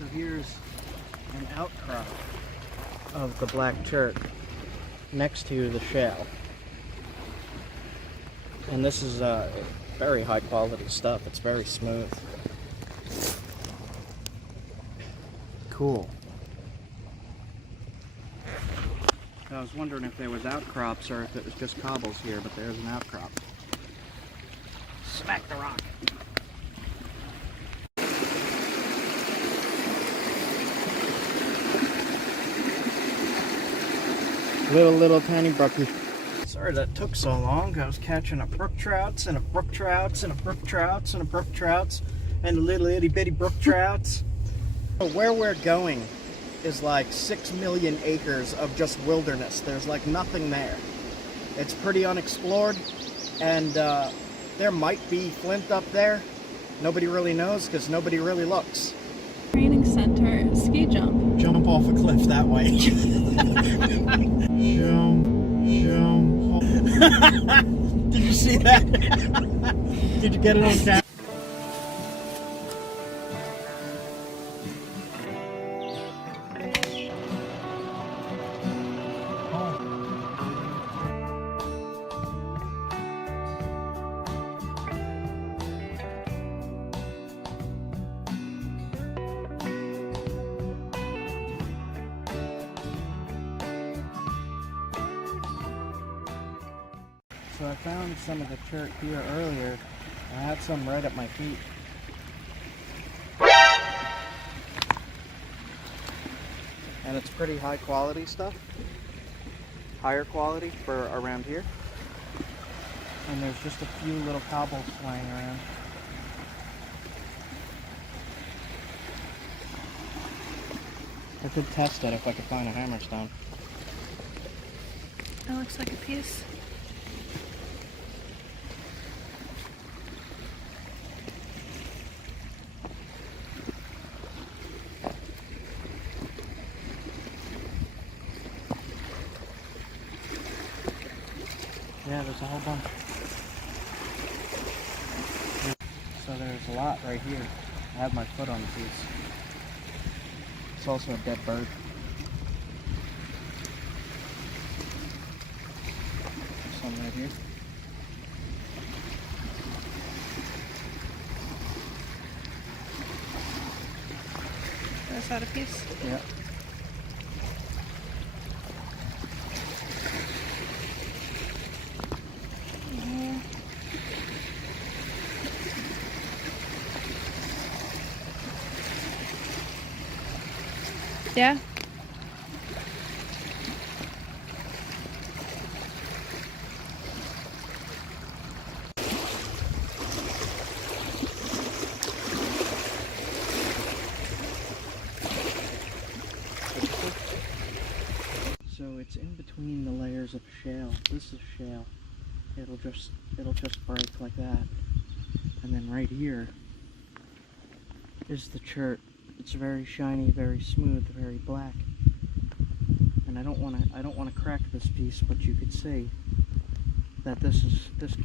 So here's an outcrop of the black chert next to the shale. And this is very high quality stuff. It's very smooth. Cool. I was wondering if there was outcrops or if it was just cobbles here, but there's an outcrop. Smack the rock. Little tiny brookie. Sorry that took so long. I was catching a brook trouts and a brook trouts and a brook trouts and a brook trouts and a little itty bitty brook trouts. Where we're going is like 6 million acres of just wilderness. There's like nothing there. It's pretty unexplored, and there might be flint up there. Nobody really knows because nobody really looks. Training center, ski jump. Jump off a cliff that way. Jump. Did you see that? Did you get it on camera? So I found some of the chert here earlier. I had some right at my feet. And it's pretty high quality stuff. Higher quality for around here. And there's just a few little cobbles flying around. I could test it if I could find a hammerstone. That looks like a piece. Yeah, there's a whole bunch. So there's a lot right here. I have my foot on the piece. It's also a dead bird. There's some right here. Is that a piece? Yeah. Yeah. So it's in between the layers of shale. This is shale. It'll just break like that. And then right here is the chert. It's very shiny, very smooth, very black. And I don't want to crack this piece, but you could see that this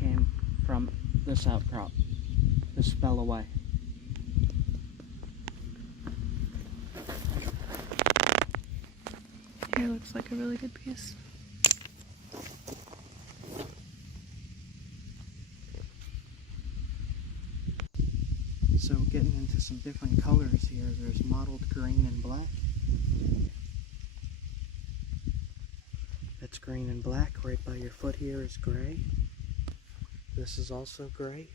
came from this outcrop. This fell away. Here looks like a really good piece. So getting into some different colors here, there's mottled green and black. That's green and black. Right by your foot here is gray. This is also gray.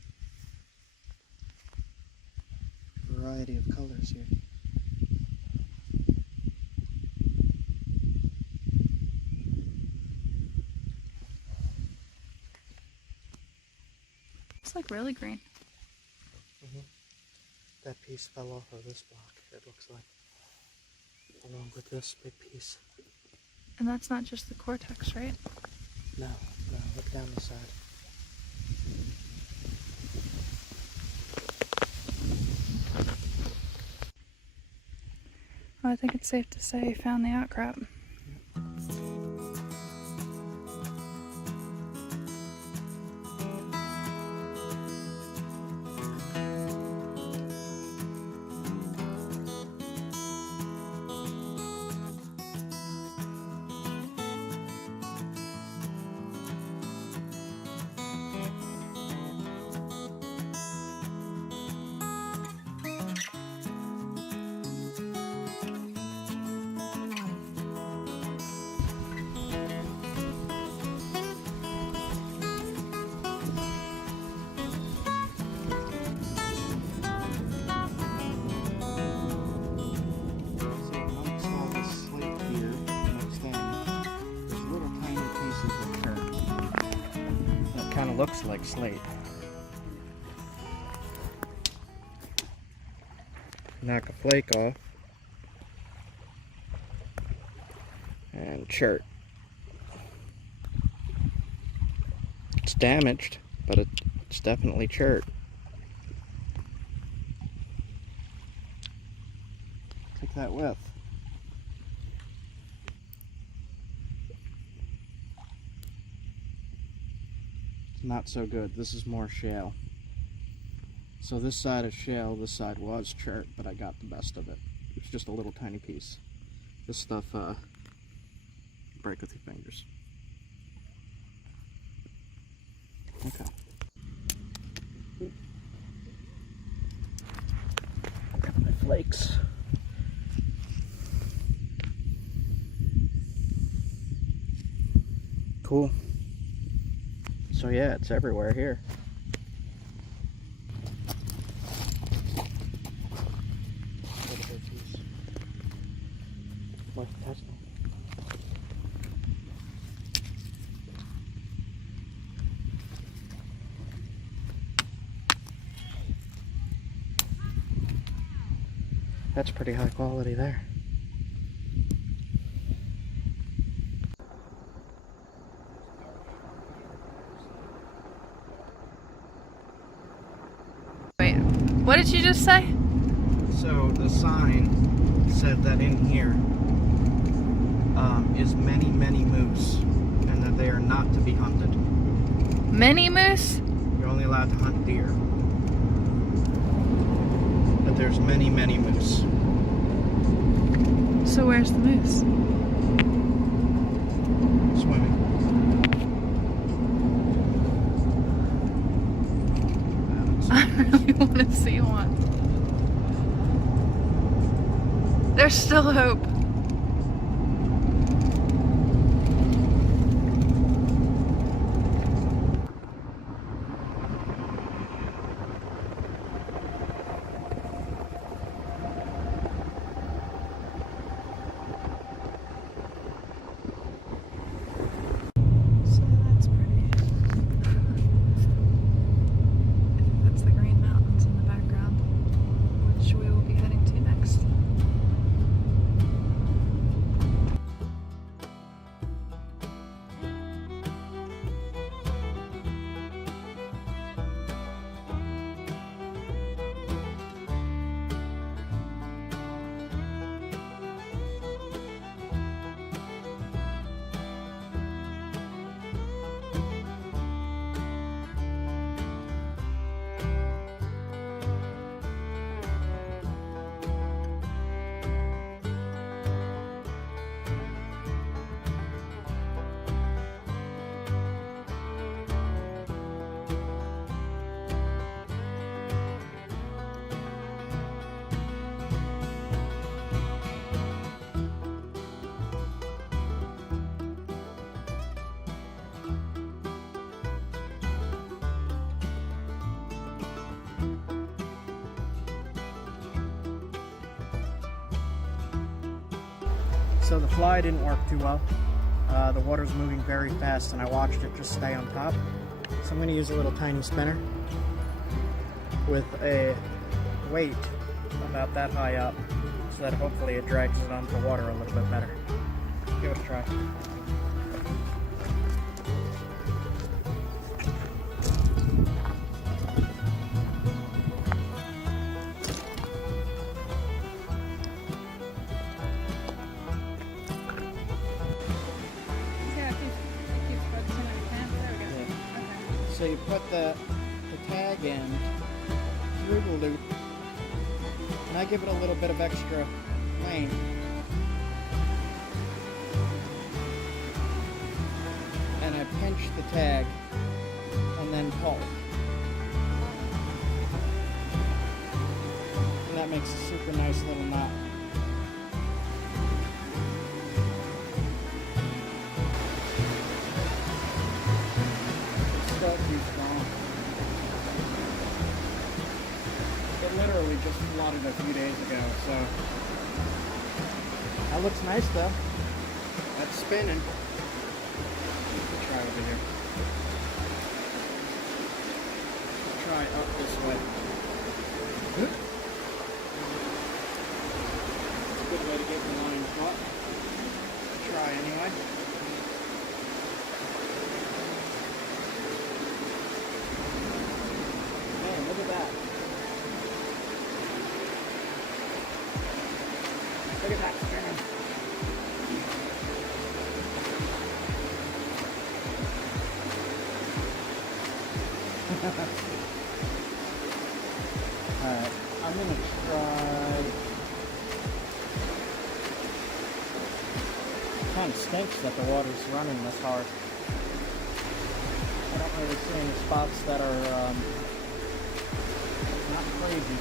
Variety of colors here. It's like really green. That piece fell off of this block, it looks like, along with this big piece. And that's not just the cortex, right? No, look down the side. Well, I think it's safe to say you found the outcrop. looks like slate. Knock a flake off. And chert. It's damaged, but it's definitely chert. Take that width. It's not so good. This is more shale. So this side is shale, this side was chert, but I got the best of it. It's just a little tiny piece. This stuff, break with your fingers. Okay. Got my flakes. Cool. So yeah, it's everywhere here. Worth testing. That's pretty high quality there. Wait, what did you just say? So the sign said that in here is many moose, and that they are not to be hunted. Mini moose? You're only allowed to hunt deer. But there's many moose. So where's the moose? Swimming. I really want to see one. There's still hope. So that's pretty. I think that's the Green Mountains in the background, which we will be heading to next. So the fly didn't work too well. The water's moving very fast and I watched it just stay on top. So I'm going to use a little tiny spinner with a weight about that high up so that hopefully it drags it onto the water a little bit better. Give it a try. So you put the tag in through the loop, and I give it a little bit of extra length. And I pinch the tag and then pull. And that makes a super nice little knot. Still too strong. It literally just flooded a few days ago, so that looks nice though. That's spinning. Try over here. try up this way. It's a good way to get the line caught. Try anyway. Man, look at that. Look at that stern. Alright, I'm gonna try. It kind of stinks that the water's running this hard. I don't really see any spots that are not crazy.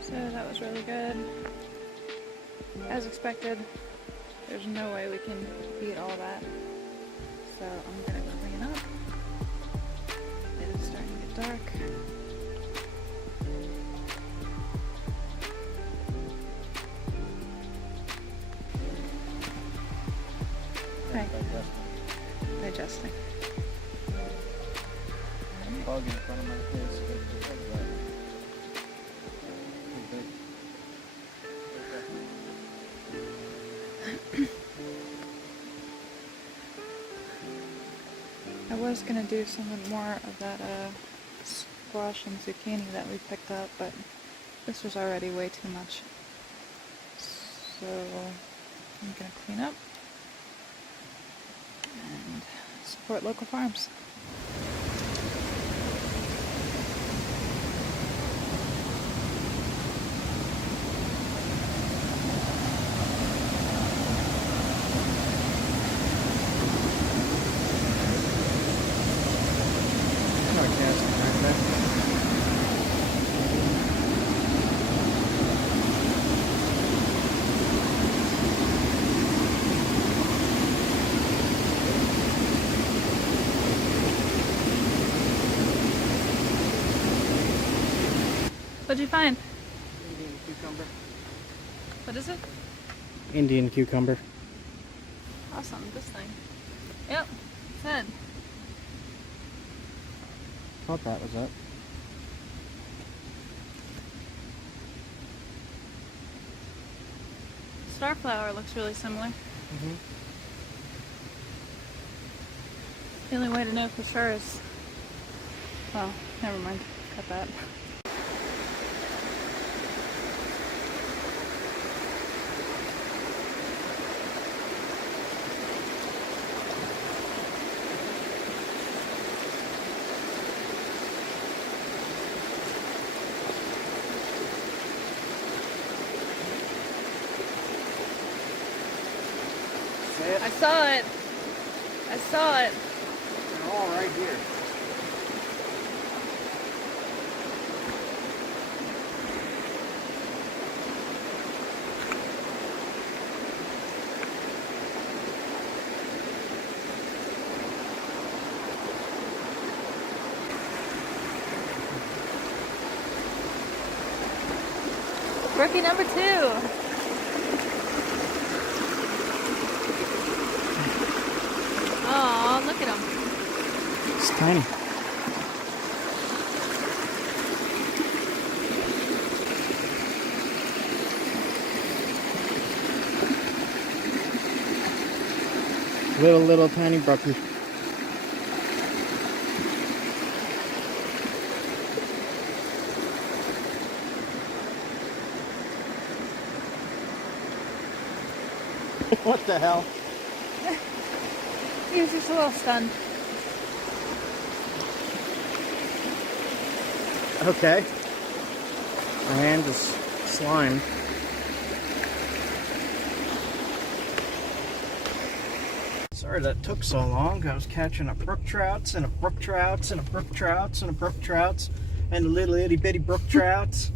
So that was really good. As expected, there's no way we can beat all that. So I'm gonna clean up. It is starting to get dark. Hi. Digesting. Bug in front of my face. I was gonna do some more of that squash and zucchini that we picked up, but this was already way too much. So I'm gonna clean up and support local farms. What'd you find? Indian cucumber. What is it? Indian cucumber. Awesome, this thing. Yep, it's it. Thought that was it. Starflower looks really similar. Mm-hmm. The only way to know for sure is... well, never mind. Cut that. I saw it. I saw it. They're all right here. Rookie number 2. Oh, look at him. It's tiny. Little tiny brookie. What the hell? He was just a little stunned. Okay. My hand is slimed. Sorry that took so long. I was catching a brook trouts and a brook trouts and a brook trouts and a brook trouts and a little itty bitty brook trouts.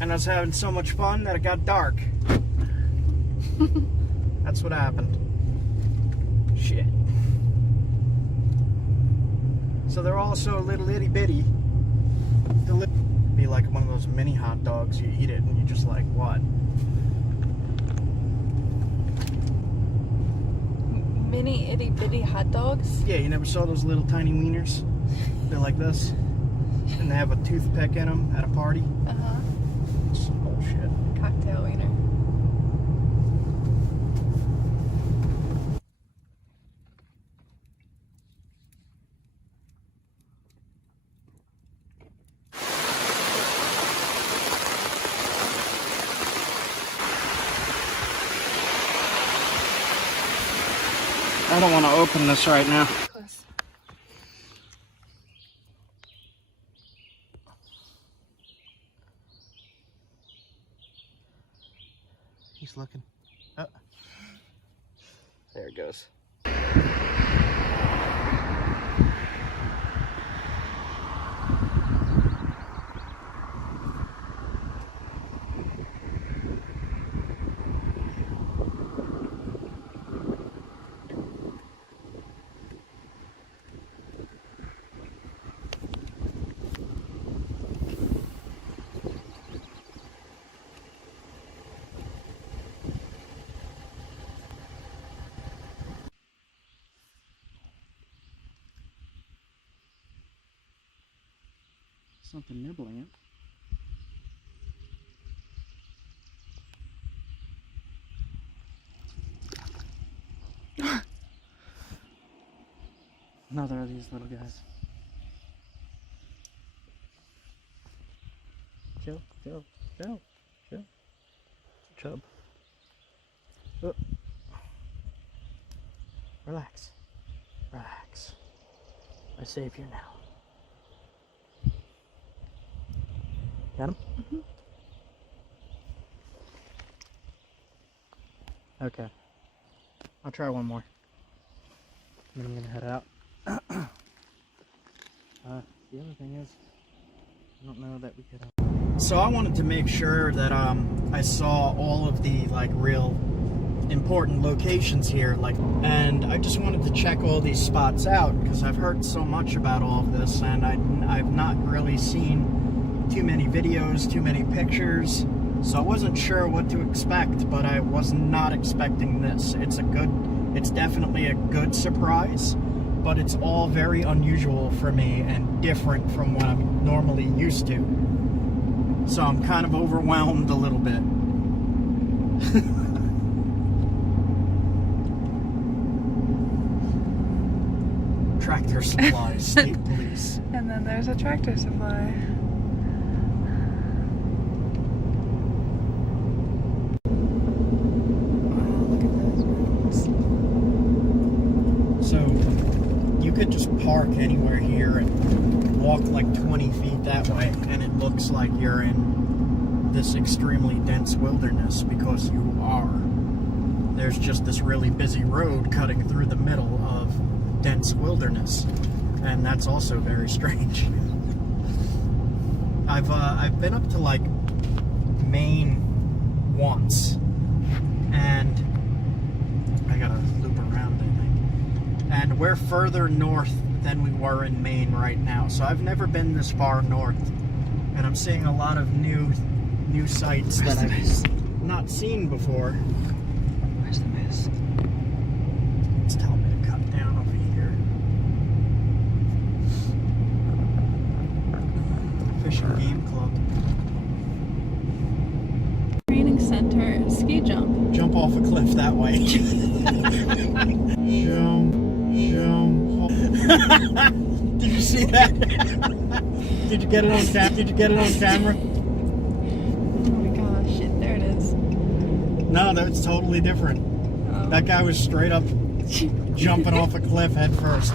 And I was having so much fun that it got dark. That's what happened. Shit. So they're all so little itty bitty. Be like one of those mini hot dogs. You eat it and you just like, what? Mini itty bitty hot dogs? Yeah, you never saw those little tiny wieners? They're like this. And they have a toothpick in them at a party. Uh-huh. It's some bullshit. Cocktail wiener. I don't want to open this right now. Close. He's looking. Oh. There it goes. Something nibbling it. Another of these little guys. Chill, chill, chill, chill. Chub. Oh. Relax. Relax. I save you now. Got him? Mm-hmm. Okay. I'll try one more. And then I'm gonna head out. The other thing is, I don't know that we could. So I wanted to make sure that I saw all of the like real important locations here, and I just wanted to check all these spots out because I've heard so much about all of this, and I've not really seen too many videos, too many pictures, so I wasn't sure what to expect, but I was not expecting this. It's definitely a good surprise, but it's all very unusual for me and different from what I'm normally used to. So I'm kind of overwhelmed a little bit. Tractor Supply, State Police. And then there's a Tractor Supply. So you could just park anywhere here and walk like 20 feet that way, and it looks like you're in this extremely dense wilderness because you are. There's just this really busy road cutting through the middle of dense wilderness, and that's also very strange. I've been up to like Maine once, and I gotta loop around, I think. And we're further north than we were in Maine right now, so I've never been this far north, and I'm seeing a lot of new sights that I've not seen before. Where's the moose? It's telling me to cut down over here. Fish and Game Club. Training center ski jump. Jump off a cliff that way. Jump. Did you see that? Did you get it on camera? Oh my gosh, shit, there it is. No, that's totally different. Oh. That guy was straight up jumping off a cliff head first.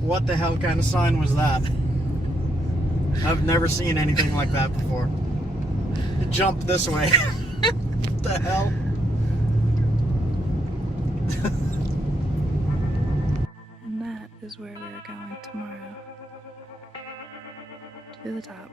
What the hell kind of sign was that? I've never seen anything like that before. Jump this way. What the hell? And that is where we are going tomorrow. To the top.